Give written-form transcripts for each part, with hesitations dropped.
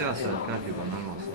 jāsaka kārtībā normāls.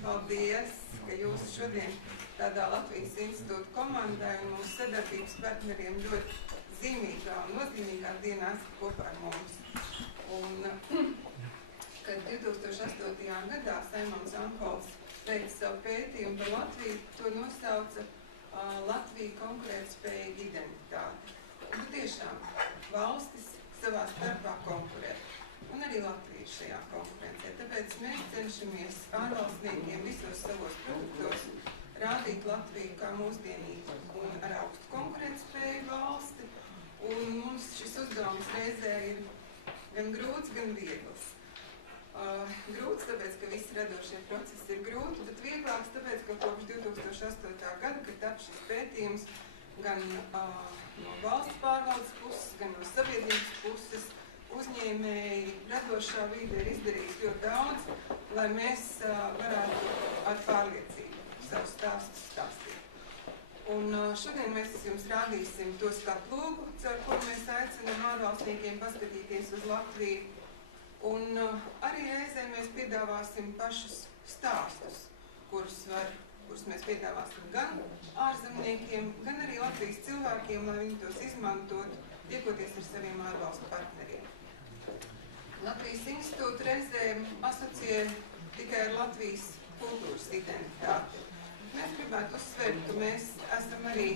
Paldies, ka jūs šodien tādā Latvijas Institūta komandai un mūsu sadarbības partneriem ļoti zīmīgā un nozīmīgā dienā esat kopā ar mums. Un, kad 2008. gadā Saimons Anhols veica savu pētījumu par Latviju, to nosauca Latviju konkurētspējīga identitāte. Un tiešām valstis savā starpā konkurē. Un arī Latvija šajā konkurencē. Tāpēc mēs cenšamies ārvalstniekiem visos savos produktos rādīt Latviju kā mūsdienīgu un ar augstu konkurētspēju valsti. Un mums šis uzdevums reizē ir gan grūts, gan viegls. Grūts, tāpēc, ka visi radošie procesi ir grūti, bet vieglāks, tāpēc, ka kopš 2008. gada, kad tap šis pētījums gan no valsts pārvaldes puses, gan no sabiedrības puses, uzņēmēji, radošā vide ir izdarījis ļoti daudz, lai mēs varētu ar pārliecību savus stāstus stāstīt. Un šodien mēs jums rādīsim to skatlogu, caur kuru mēs aicinām ārvalstniekiem paskatīties uz Latviju. Un arī reizē mēs piedāvāsim pašus stāstus, kurus mēs piedāvāsim gan ārzemniekiem, gan arī Latvijas cilvēkiem, lai viņi tos izmantotu, tiekoties ar saviem ārvalstu partneriem. Latvijas Institūta reizēm asociē tikai ar Latvijas kultūras identitāti. Mēs gribētu uzsvērt, ka mēs esam arī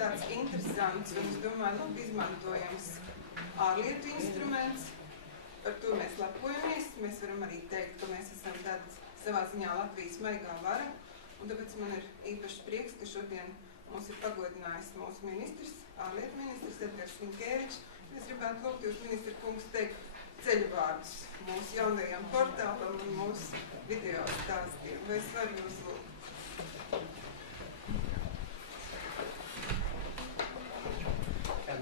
tāds interesants un, es domāju, labi izmantojams ārlietu instruments. Par to mēs lepojamies. Mēs varam arī teikt, ka mēs esam tāds savā ziņā Latvijas maigā vara. Un tāpēc man ir īpaši prieks, ka šodien mums ir pagodinājis mūsu ministrs, ārlietu ministrs Edgars Rinkēvičs. Es gribētu lūgt jūs, ministra kungs, teikt ceļu vārdus mūsu jaunajam portālam un mūsu video stāstiem. Vai es varu jūs lūgt?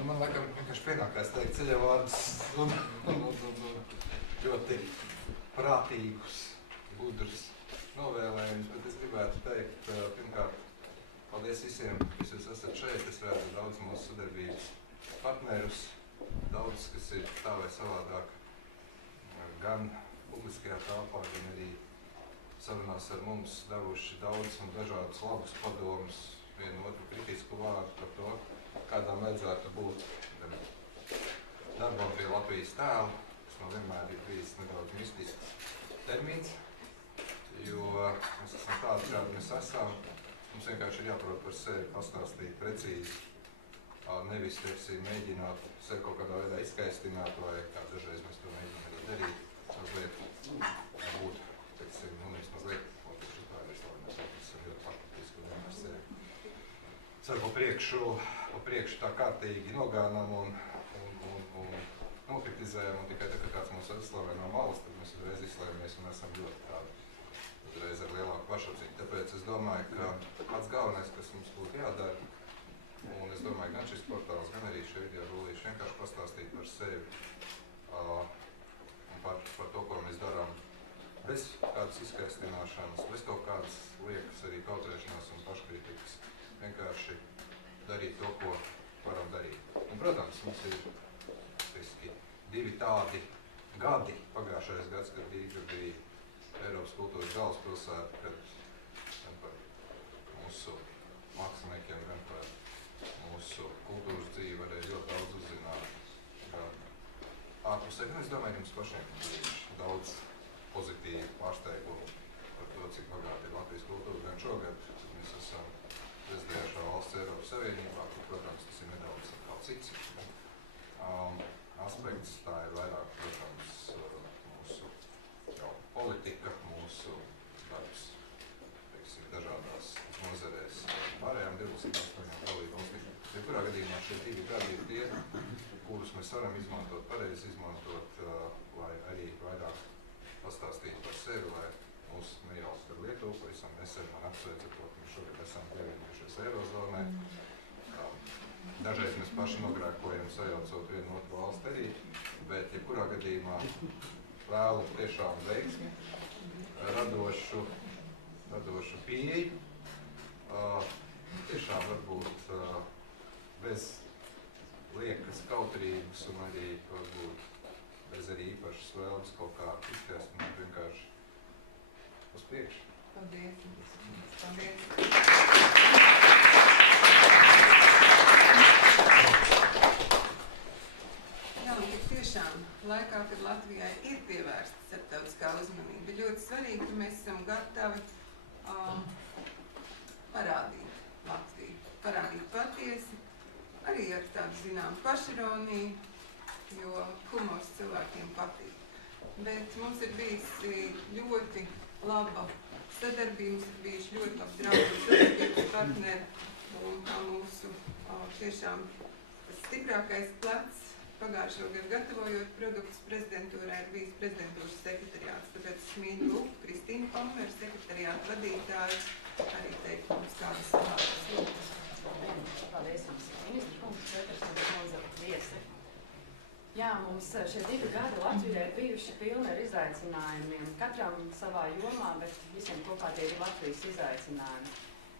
Man laikam vienkārši pienākās teikt ceļavārdus un ļoti prātīgus, gudrus novēlējumus, bet es gribētu teikt, pirmkārt, paldies visiem, kas jūs esat šeit. Es redzu daudz mūsu sadarbības partnerus, daudz, kas ir tā vai savādāk gan publiskajā telpā, gan arī sarunās ar mums devuši daudz un dažādus labus padomus, vienu otru kritisku vārdu par to, kādām vajadzētu būt darbam pie Latvijas tēla, kas man vienmēr ir bijis nedaudz mistisks termins, jo mēs esam tādi, kādi mēs esam. Mums vienkārši ir jāprot par sevi pastāstīt precīzi, nevis, teiksim, mēģināt sevi kaut kādā veidā izskaistināt, vai kā dažreiz mēs to mēģinām arī darīt, mazliet būt, teiksim, nevis mazliet, otrs vispār mēs esam ļoti pakatiski un vienmēr sevi. Sevi pa priekšu tā kārtīgi nogānam un nokritizējam, un tikai tā, ka kāds mūs atslavē no malas, tad mēs uzreiz izslējamies un esam ļoti tādi uzreiz ar lielāku pašapziņu. Tāpēc es domāju, ka pats galvenais, kas mums būtu jādara, un es domāju, gan šis portāls, gan arī šie video rullīši vienkārši pastāstīt par sevi un par to, ko mēs darām bez kādas izskaistināšanas, bez kaut kādas liekas arī kautrēšanās un paškritikas. Vienkārši darīt to, ko varam darīt. Un, protams, mums ir divi tādi gadi, pagājušais gads, kad bija Eiropas kultūras galvaspilsēta, kad gan par mūsu māksliniekiem, gan par mūsu kultūras dzīvi varēja ļoti daudz uzzināt. Gan ārpusē, gan es domāju, jums pašiem ir daudz pozitīvu pārsteigumu par to, cik bagāti ir Latvijas kultūra. Gan šogad mēs esam prezidējušā valsts Eiropas Savienībā, kur, protams, tas ir nedaudz atkal cits aspekts. Tā ir vairāk, protams, mūsu politika, mūsu darbs, teiksim, dažādās nozarēs pārējām 28 dalību valstīm. Jebkurā gadījumā šie divi gadi ir tie, kurus mēs varam izmantot, pareizi izmantot, lai arī vairāk pastāstītu par sevi, lai mūs nejauc ar Lietuvu, pavisam nesen man apsveica to, ka mēs šogad esam pievienojušies Eirozonai. Dažreiz mēs paši nogrēkojam, sajaucot vienu otru valsti arī, bet jebkurā gadījumā vēlu tiešām veiksmi, radošu pieeju, tiešām varbūt bez liekas kautrības un arī varbūt bez arī īpašas vēlmes kaut kā izskaistināt vienkārši uz priekšu. Paldies. Paldies. Jā, un tik tiešām laikā, kad Latvijai ir pievērsta starptautiskā uzmanība, ir ļoti svarīgi, ka mēs esam gatavi parādīt Latviju, parādīt patiesi, arī ar tādu zinām pašironiju, jo humors cilvēkiem patīk. Bet mums ir bijusi ļoti laba sadarbība, mums ir bijuši ļoti labi draugi sadarbības partneri, un kā mūsu tiešām stiprākais plecs pagājušo gadu gatavojot produktus prezidentūrā ir bijis prezidentūras sekretariāts. Tāpēc es mīļu lūgtu Kristīnu Palmeru, sekretariāta vadītāju, arī teikt mums kādas vārdas lūgtas. Paldies jums, ministra kungs, viesi. Jā, mums šie 2 gadi Latvijai ir bijuši pilni ar izaicinājumiem, katram savā jomā, bet visiem kopā tie ir Latvijas izaicinājumi.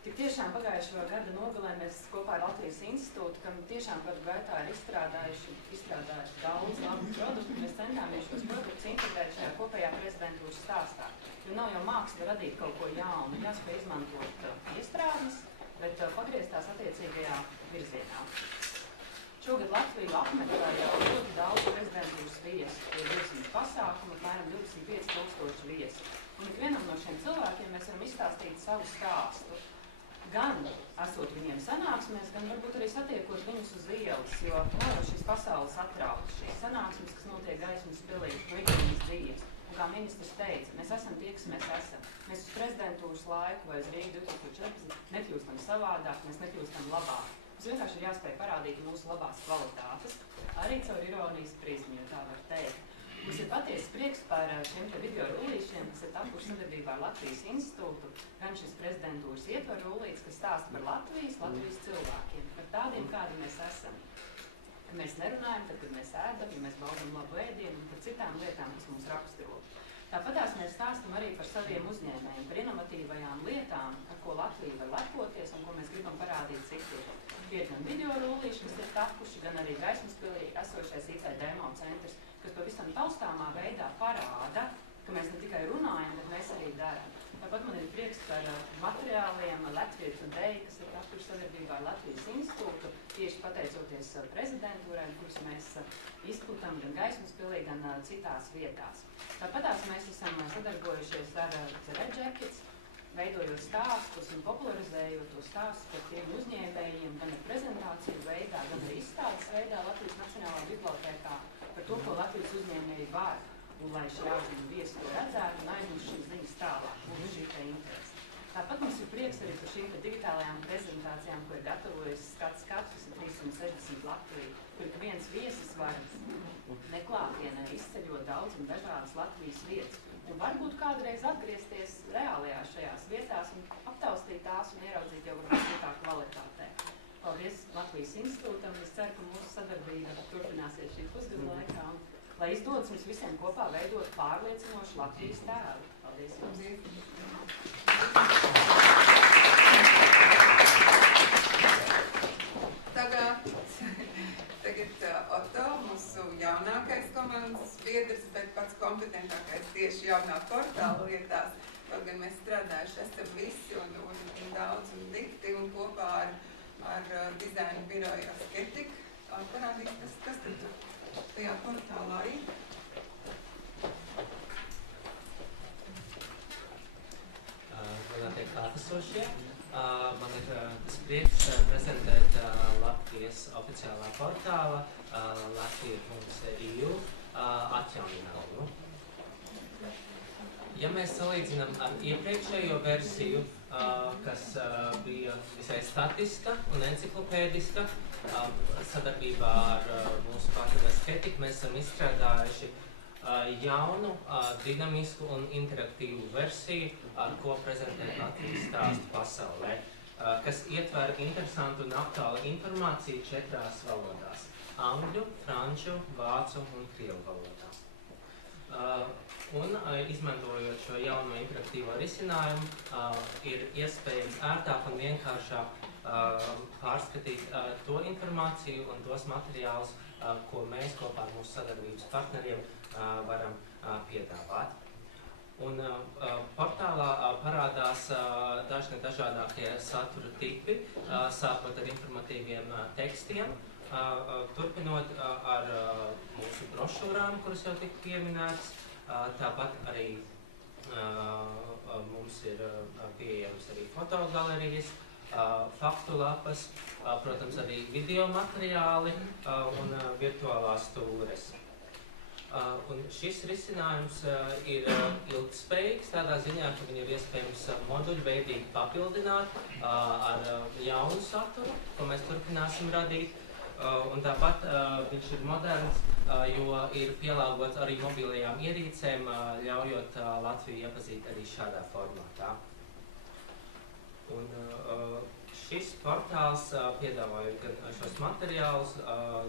Tik tiešām pagājušo gada nogalē mēs kopā ar Latvijas Institūtu, kam tiešām gadu gaitā ir izstrādājuši daudz labu produktu, mēs centāmies šos produktus integrēt šajā kopējā prezidentūras stāstā. Jo nav jau māksla radīt kaut ko jaunu, jāspēj izmantot iestrādes, bet pagriezt tās attiecīgajā virzienā. Šogad Latviju apmeklē jau ļoti daudz prezidentūras viesu, jo 200 pasākumu, apmēram 25,000 viesu. Un ikvienam no šiem cilvēkiem mēs varam izstāstīt savu stāstu. Gan esot viņiem sanāksmēs, gan varbūt arī satiekot viņus uz ielas, jo nav šīs pasaules atrauc, šīs sanāksmes, kas notiek gaismas pilī, no ikdienas dzīves. Un kā ministrs teica, mēs esam tie, kas mēs esam. Mēs uz prezidentūras laiku vai uz Rīgu 2014 nekļūstam savādāk, mēs nekļūstam labāk. Mums vienkārši ir jāspēj parādīt mūsu labās kvalitātes, arī caur ironijas prizmu, ja tā var teikt. Mums ir patiesi prieks par šiem video rullīšiem, kas ir tapuši sadarbībā ar Latvijas Institūtu, gan šis prezidentūras ietvaru rullīts, kas stāsta par Latvijas cilvēkiem, par tādiem, kādi mēs esam. Ja mēs nerunājam, tad, kad mēs ēdam, ja mēs baudam labu ēdienu un par citām lietām, kas mums raksturo. Tāpatās mēs stāstam arī par saviem uzņēmējiem, par inovatīvajām lietām, ar ko Latvija var lepoties un ko mēs gribam parādīt citiem. Ir gan video rullīši, kas ir tapuši, gan arī gaismaspilī esošais IT demo centrs, kas pavisam taustāmā veidā parāda, ka mēs ne tikai runājam, bet mēs arī darām. Tāpat man ir prieks par materiāliem Latviju.eu, kas ir tapuši sadarbībā ar Latvijas Institūtu, tieši pateicoties prezidentūrai, kurus mēs izplatām gan gaismaspilī, gan citās vietās. Tāpatās mēs esam sadarbojušies ar Jackets, veidojot stāstus un popularizējot to stāstus par tiem uzņēmējiem, gan ar prezentāciju veidā, gan ar izstādes veidā Latvijas Nacionālā bibliotēkā par to, ko Latvijas uzņēmēji var. Un lai šī ārzemju viesi to redzētu un aizmest šīs ziņas tālāk, un šī te interese. Tāpat mums ir prieks arī par šīm digitālajām prezentācijām, ko ir gatavojas skats, kas ir 360 Latviju, kur viens viesis var neklātienē izceļot daudz un dažādas Latvijas vietas. Un varbūt kādreiz atgriezties reālajās šajās vietās un aptaustīt tās un ieraudzīt jau varbūt citā kvalitātē. Paldies Latvijas Institūtam. Es ceru, ka mūsu sadarbība turpināsies šī pusgadu laikā. Un, lai izdodas mums visiem kopā veidot pārliecinošu Latvijas tēlu. Paldies jums! Tagad Otto, mūsu jaunākais komandas biedrs, bet pats kompetentākais tieši jaunā portāla lietās. Kaut gan mēs strādājuši esam visi un daudz un dikti un kopā ar dizaina biroju skeptiku. Parādīs, kas tad tajā portālā ir. Godātie klātesošie, man ir tas prieks prezentēt Latvijas oficiālā portāla Latviju.eu atjauninājumu. Ja mēs salīdzinām ar iepriekšējo versiju, kas bija visai statiska un enciklopēdiska, sadarbībā ar mūsu partneri Skeptiku, mēs esam izstrādājuši jaunu, dinamisku un interaktīvu versiju, ar ko prezentēt Latvijas stāstu pasaulē, kas ietver interesantu un aktuālu informāciju 4 valodās – angļu, franču, vācu un krievu valodā. Un, izmantojot šo jauno interaktīvo risinājumu, ir iespējams ērtāk un vienkāršāk pārskatīt to informāciju un tos materiālus, ko mēs kopā ar mūsu sadarbības partneriem varam piedāvāt. Un portālā parādās dažni dažādākie satura tipi, sākot ar informatīviem tekstiem, turpinot ar mūsu brošūrām, kuras jau tika pieminētas. Tāpat arī mums ir pieejams arī fotogalerijas, faktu lapas, protams, arī video materiāli un virtuālās stūres. Un šis risinājums ir ilgtspējīgs tādā ziņā, ka viņu ir iespējams moduļveidīgi papildināt ar jaunu saturu, ko mēs turpināsim radīt. Un tāpat viņš ir moderns, jo ir pielāgots arī mobilajām ierīcēm, ļaujot Latviju iepazīt arī šādā formātā. Un šis portāls, piedāvājot gan šos materiālus,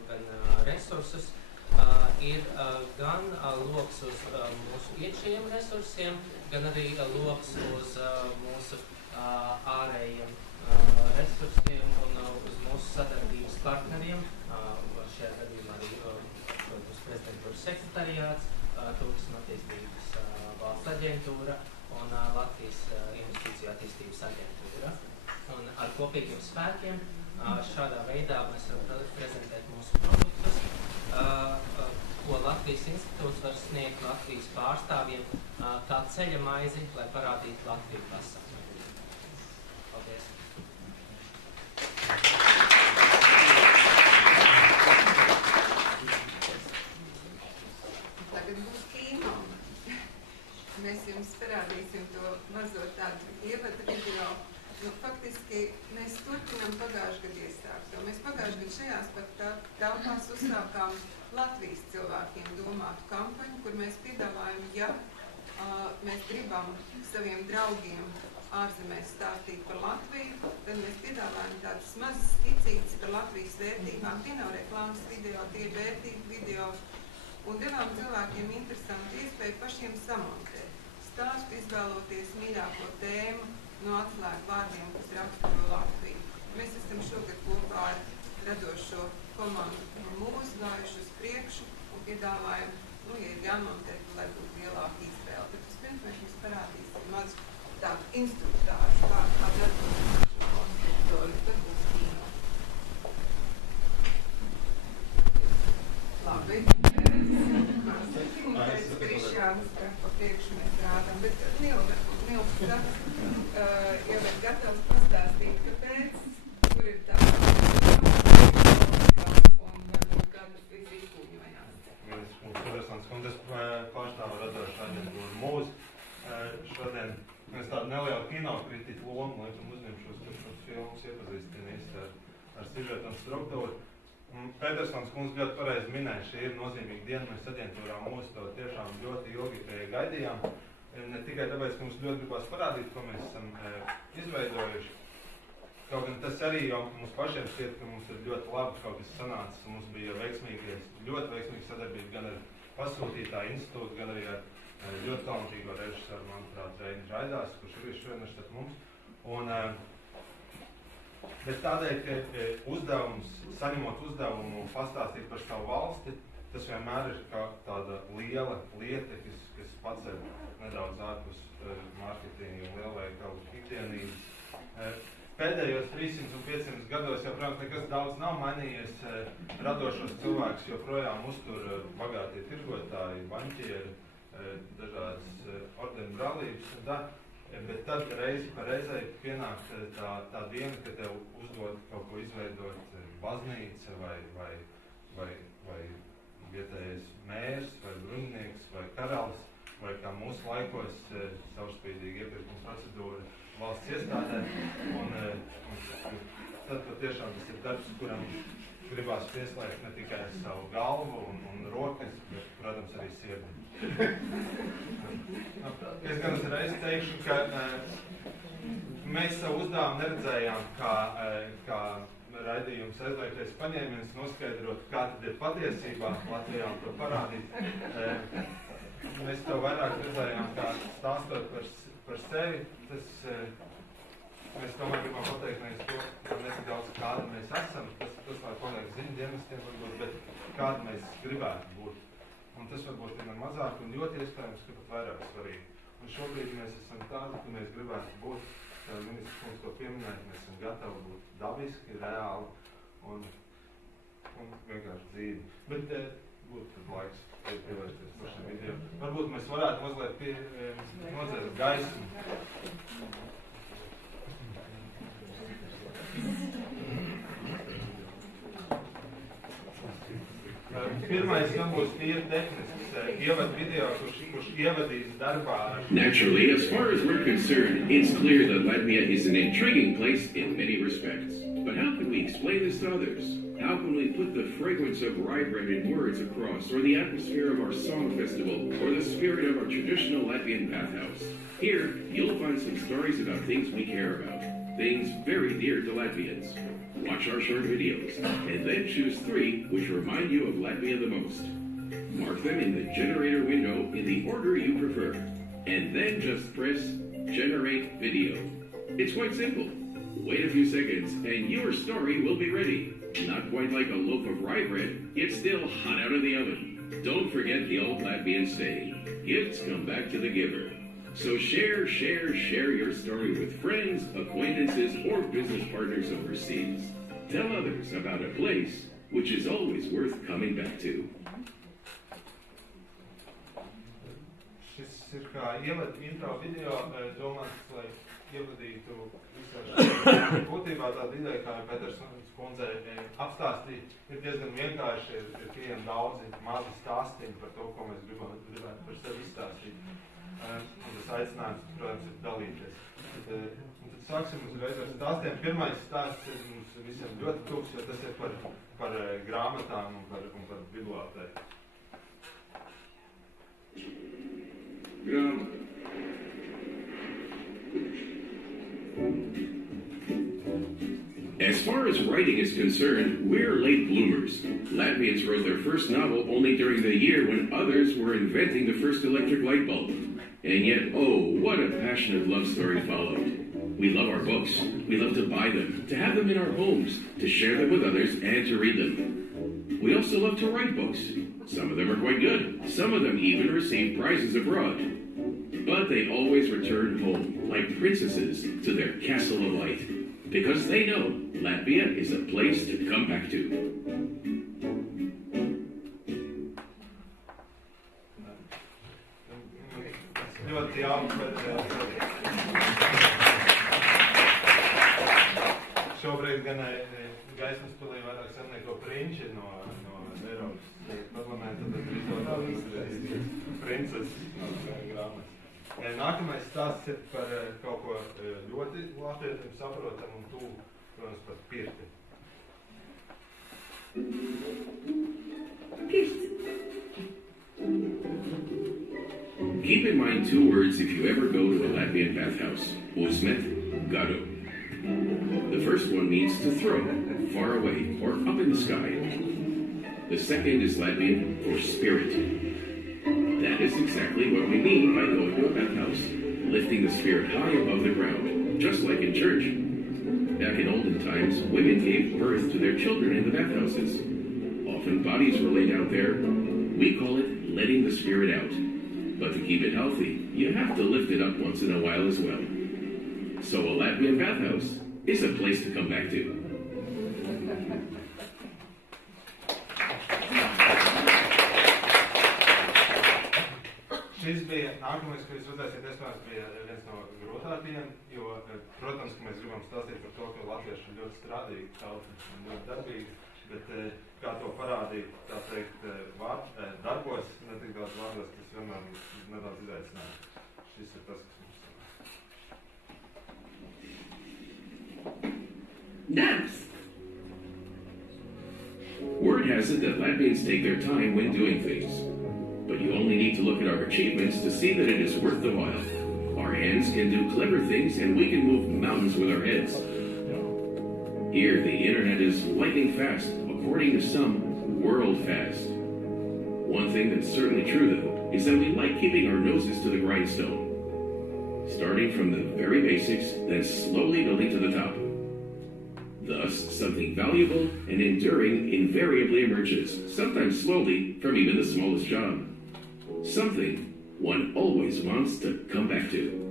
gan resursus, ir gan loks uz mūsu iekšējiem resursiem, gan arī loks uz mūsu ārējiem resursiem un uz mūsu sadarbības partneriem. Šajā gadījumā arī mūsu prezidentūras sekretariāts, Turisma attīstības valsts aģentūra un Latvijas Investīciju attīstības aģentūra. Un ar kopīgiem spēkiem šādā veidā mēs varam prezentēt mūsu produktus, ko Latvijas Institūts var sniegt Latvijas pārstāvjiem kā ceļa maizi, lai parādītu Latviju pasaulē. Paldies! Tagad būs kīno. Mēs jums parādīsim to mazo tādu ievadu video. Faktiski mēs turpinām pagājušajā gadā iesākto. Mēs pagājušajā gadā šajās pat telpās uzsākām Latvijas cilvēkiem domātu kampaņu, kur mēs piedāvājam, ja mēs gribam saviem draugiem ārzemēs stāstīt par Latviju, tad mēs piedāvājam tādas mazas skicītes par Latvijas vērtībām. Tie nav reklāmas video, tie ir vērtību video. Un devām cilvēkiem interesantu iespēju pašiem samontēt. Stāstu izvēloties mīļāko tēmu no atslēgu vārdiem, kas raksturo Latviju. Mēs esam šogad kopā ar radošo komandu no mūsu gājuši uz priekšu un piedāvājam, ja ir jāmontē, lai būtu lielāka izvēle. Bet vispirms mēs jums parādīsim mazu tādu instruktāžu, kā darbojas konstruktori, tad būs kino. Labi. Pēc Krišjānas, ka pa priekšu mēs rādām, bet Nils saka, jau ir gatavs pastāstīt, kāpēc, kur ir tā un varbūt kādas viss izkūņojās. Interesants, un es pārstāvu radošu aģentūru mūsu. Šodien mēs tādu nelielu kinokritiķu lomu, laikam uzņemšos, ka šos filmus iepazīstinīs ar sižetu un struktūru. Petersons kundze ļoti pareizi minēja, šī ir nozīmīga diena, mēs aģentūrā mūsu to tiešām ļoti ilgi gaidījām. Ne tikai tāpēc, ka mums ļoti gribās parādīt, ko mēs esam izveidojuši. Kaut gan tas arī jau mums pašiem šķiet, ka mums ir ļoti labi kaut kas sanācis. Mums bija ļoti veiksmīga sadarbība gan ar pasūtītāju institūtu, gan arī ar ļoti talantīgo režisoru, manuprāt, Reini Raidās, kurš ir šodien ar mums. Bet tādēļ, ka saņemot uzdevumu pastāstīt par savu valsti, tas vienmēr ir kā tāda liela lieta, kas paceļ nedaudz ārpus mārketinga un lielveikalu ikdienības. Pēdējos 300 un 500 gados jau, protams, nekas daudz nav mainījies. Radošos cilvēkus joprojām uztur bagātie tirgotāji, baņķieri, dažādas ordenu brālības. Bet tad reizi pa reizei pienāk tā diena, ka tev uzdod kaut ko izveidot baznīca vai vietējais mērs, vai bruņinieks, vai karalis, vai kā mūsu laikos savspīdīgi iepirkuma procedūra valsts iestādē. Un tad patiešām tas ir darbs, kuram gribās pieslēgt ne tikai savu galvu un rokas, bet, protams, arī sirdi. Es gan uzreiz teikšu, ka mēs savu uzdevumu neredzējām kā raidījums aizliegtais paņēmiens noskaidrot, kā tad ir patiesībā Latvijā un to parādīt. Mēs to vairāk redzējām, kā stāstot par sevi. Mēs tomēr gribam pateikt, ka netik daudz kāda mēs esam, tas lai paliek ziņu dienestiem varbūt, bet kāda mēs gribētu būt. Un tas varbūt ir mazāk un ļoti iespējams, ka pat vairāk svarīgi. Un šobrīd mēs esam tādi, ka mēs gribētu būt, kā ministrs mums to pieminēt, mēs esam gatavi būt dabiski, reāli un vienkārši dzīvi. Bet būtu tad laiks pievērsties par šiem video. Varbūt mēs varētu mazliet nodzert gaismu. Pirmais būs tīri tehnisks ievad video, kurš ievadīs darbā. Naturally, as far as we're concerned, it's clear that Latvia is an intriguing place in many respects. But how can we explain this to others? How can we put the fragrance of rye bread in words across, or the atmosphere of our song festival, or the spirit of our traditional Latvian bathhouse? Here, you'll find some stories about things we care about, things very dear to Latvians. Watch our short videos, and then choose 3 which remind you of Latvia the most. Mark them in the generator window in the order you prefer, and then just press Generate Video. It's quite simple. Wait a few seconds, and your story will be ready. Not quite like a loaf of rye bread, it's still hot out of the oven. Don't forget the old Latvian saying, gifts come back to the giver. So share your story with friends, acquaintances, or business partners overseas. Tell others about a place which is always worth coming back to. Šis ir kā intro video, domāts, lai ievadītu visā būtībā tāda ideja, kā Petersons kundze apstāstīja, ir diezgan vienkārši, ir pieejami daudzi mazi stāstīņi par to, ko mēs gribētu par sevi izstāstīt. Un tas aicinājums, protams, ir dalīties. Un tad sāksim uzreiz ar stāstiem. Pirmais stāsts ir mums visiem ļoti tuvs, jo tas ir par grāmatām un par bibliotēku. Grāmata. far as writing is concerned, we're late bloomers. Latvians wrote their first novel only during the year when others were inventing the first electric light bulb. And yet, oh, what a passionate love story followed. We love our books. We love to buy them, to have them in our homes, to share them with others, and to read them. We also love to write books. Some of them are quite good. Some of them even receive prizes abroad. But they always return home, like princesses, to their castle of light. Because they know Latvia is a place to come back to. Ļoti jauki, bet šobrīd gan gaismas pilī vairāk samnieko prinči no Eiropas parlamenta, bet arī princes no grāmatas. Nākamais stāsts ir par kaut ko ļoti latvietim saprotam un tū, protams, par pirti. Keep in mind two words if you ever go to a Latvian bathhouse. Uzmet, gadu. The first one means to throw, far away, or up in the sky. The second is Latvian for spirit. That is exactly what we mean by going to a bathhouse, lifting the spirit high above the ground, just like in church. Back in olden times, women gave birth to their children in the bathhouses. Often bodies were laid out there. We call it letting the spirit out. But to keep it healthy, you have to lift it up once in a while as well. So a Latvian bathhouse is a place to come back to. Šis bija nākamais, ko jūs redzēsiet, iespējams, bija viens no grūtākajiem, jo, protams, ka mēs gribam stāstīt par to, ka latvieši ir ļoti strādīgi tauta un ļoti darbīgi, bet kā to parādīt, tā teikt, darbos, ne tik daudz vārdos, tas vienmēr nedaudz izaicinājums. Šis ir tas, kas mums sanāk. Darbs. Word has it that Latvians take their time when doing things. But you only need to look at our achievements to see that it is worth the while. Our hands can do clever things and we can move mountains with our heads. Here, the internet is lightning fast, according to some, world fast. One thing that's certainly true, though, is that we like keeping our noses to the grindstone. Starting from the very basics, then slowly building to the top. Thus, something valuable and enduring invariably emerges, sometimes slowly, from even the smallest job. Something one always wants to come back to.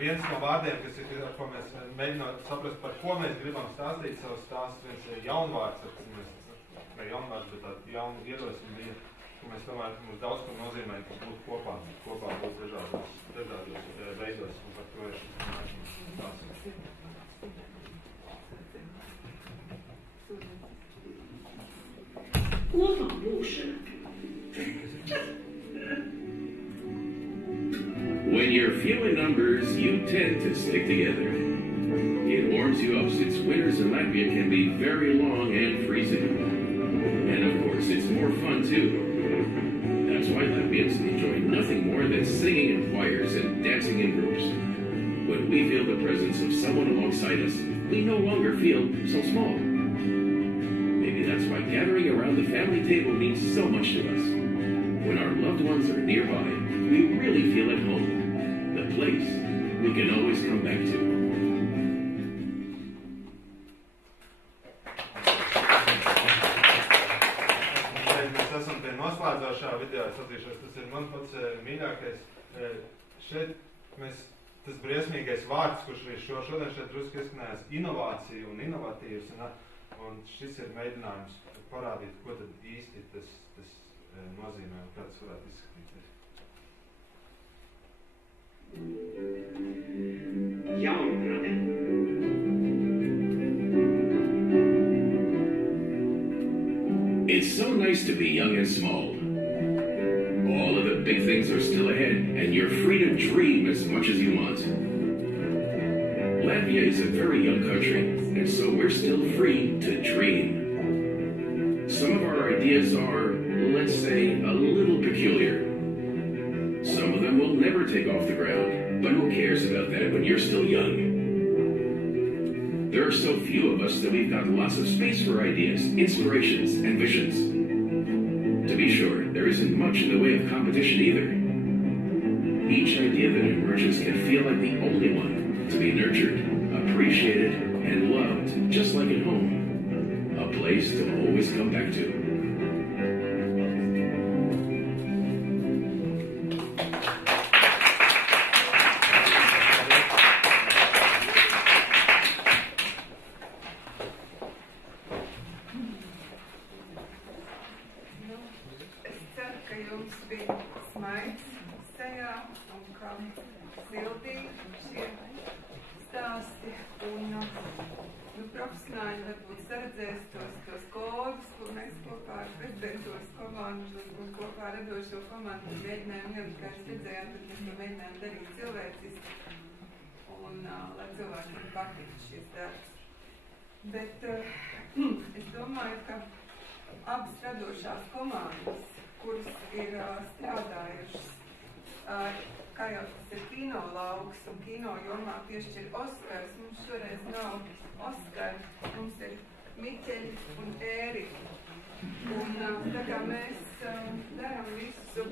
Viens no vārdiem, ar ko mēs mēģinām saprast, par ko mēs gribam stāstīt savus stāstus, viens ir jaunvārds, ne jaunvārds, bet tāda jauna ierosina bija, ka mēs tomēr mums daudz ko nozīmē, ka būt kopā būt dažādos veidos, un par to ir šis nākamais stāsts. Kopā būšana. When you're few in numbers, you tend to stick together. It warms you up since winters in Latvia can be very long and freezing. And of course, it's more fun too. That's why Latvians enjoy nothing more than singing in choirs and dancing in groups. When we feel the presence of someone alongside us, we no longer feel so small. Maybe that's why gathering around the family table means so much to us. When our loved ones are nearby, we really feel at home. The place we can always come back to. Mēs esam pie noslēdzošā video, es atzīšos, tas ir man pats mīļākais. Šeit tas briesmīgais vārds, kurš arī šodien šeit drusku izskanējās, inovācija un inovatīvs, un šis ir mēģinājums parādīt, ko tad īsti tas nozīmē un kā tas varētu izskatīties. Jaunā. It's so nice to be young and small. All of the big things are still ahead, and you're free to dream as much as you want. Latvia is a very young country, and so we're still free to dream. some of our ideas are, let's say, a little peculiar. Some of them will never take off the ground, but who cares about that when you're still young? There are so few of us that we've got lots of space for ideas, inspirations, and visions. To be sure, there isn't much in the way of competition either. Each idea that emerges can feel like the only one to be nurtured, appreciated, and loved, just like at home. A place to always come back to. Profesionāļi varbūt saredzēs tos kodus, kur mēs kopā ar prezidentūras komandu un kopā ar radošo komandu mēģinājām ielikt, kā jūs redzējāt, tad mēs to mēģinājām darīt cilvēciski un lai cilvēkiem patiktu šis darbs. Bet es domāju, ka abas radošās komandas, kuras ir strādājušas, kā jau tas ir kino lauks un kino jomā piešķir Oskars, mums šoreiz nav Oskari, mums ir Miķeļi un Ērika. Un tā kā mēs darām visu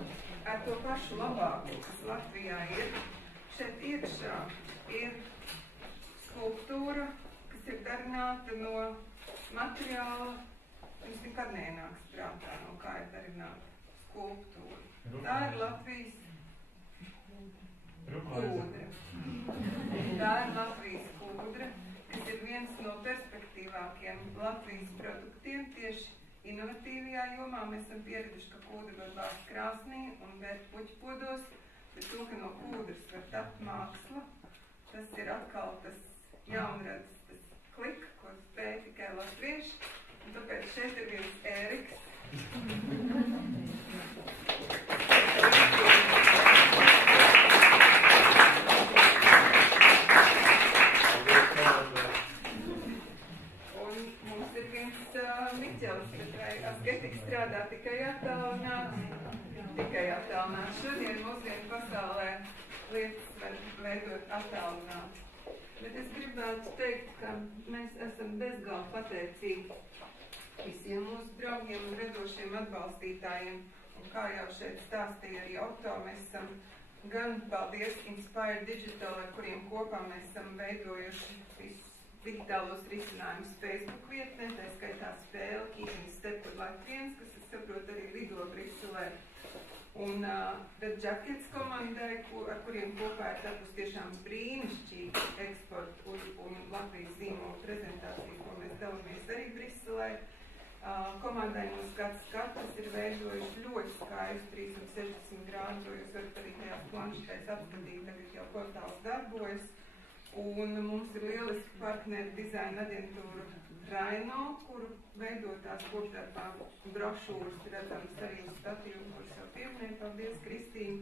ar to pašu labāko, kas Latvijā ir, šeit iekšā ir skulptūra, kas ir darināta no materiāla, jums nekad neienāks prātā, no kā ir darināta skulptūra. Tā ir Latvijas kūdra. Tā ir Latvijas kūdra, kas ir viens no perspektīvākiem Latvijas produktiem tieši inovatīvajā jomā. Mēs esam pieraduši, ka kūdra var bāzt krāsnī un vērt puķpodos, bet to, ka no kūdras var tapt māksla, tas ir atkal tas jaunrads, tas klik, ko spēja tikai latvieši, un tāpēc šeit ir viens Ēriks. Miķelis, bet vai asketiks strādā tikai attālināt. Šodien mūsdienu pasaulē lietas var veidot attālināt. Bet es gribētu teikt, ka mēs esam bezgalīgi pateicīgi visiem mūsu draugiem un radošiem atbalstītājiem. Un kā jau šeit stāstīja arī Otto, mēs esam gan paldies Inspire Digital, ar kuriem kopā mēs esam veidojuši visus digitālos risinājumus Facebook vietnē, tā skaitā spēle Kīnis Step with Latviens, kas, es saprotu, arī lido Briselē. Un Red Jackets komandai, ar kuriem kopā ir tapus tiešām brīnišķīgi eksporta un Latvijas zīmola prezentācija, ko mēs dalāmies arī Briselē. Komandai mums katrs ir veidojuši ļoti skaistu 360 grādu, to jūs varat arī tajās planšetēs apskatīt, tagad jau portāls darbojas. Un mums ir lieliski partneri dizaina aģentūra Raino, kuru veidotās kopdarbā brošūras redzams arī uz statīvu, kuras jau pieminēja. Paldies, Kristīna!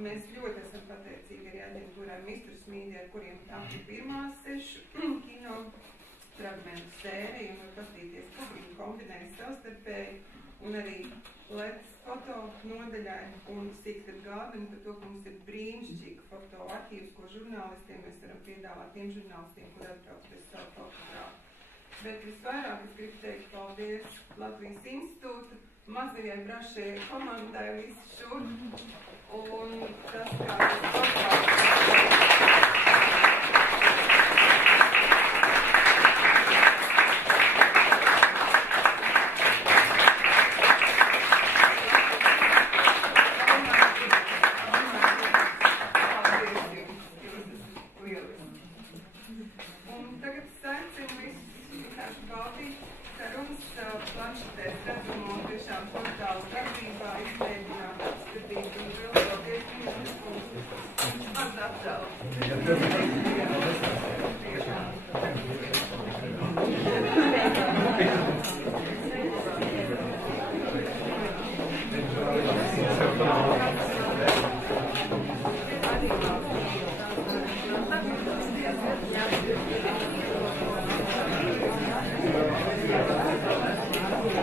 Mēs ļoti esam pateicīgi arī aģentūrai Mistrus Mīdija, ar kuriem tā ir pirmās 6 kino fragmentu sērija, un var paskatīties, ko viņi kombinēja savstarpēji, un arī Latvijas foto nodaļai un Secret Garden par to, ka mums ir brīnišķīga foto arhīvs, ko žurnālistiem mēs varam piedāvāt tiem žurnālistiem, kur atbrauc bez savu fotogrāfu. Bet visvairāk es gribu teikt paldies Latvijas Institūta, mazajai brašajai komandai visu šur, un tas kā tas portāls.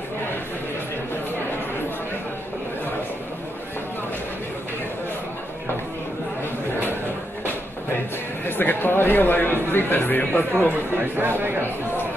Thank you. Es tagad pāri ielēju uz interviju par prom.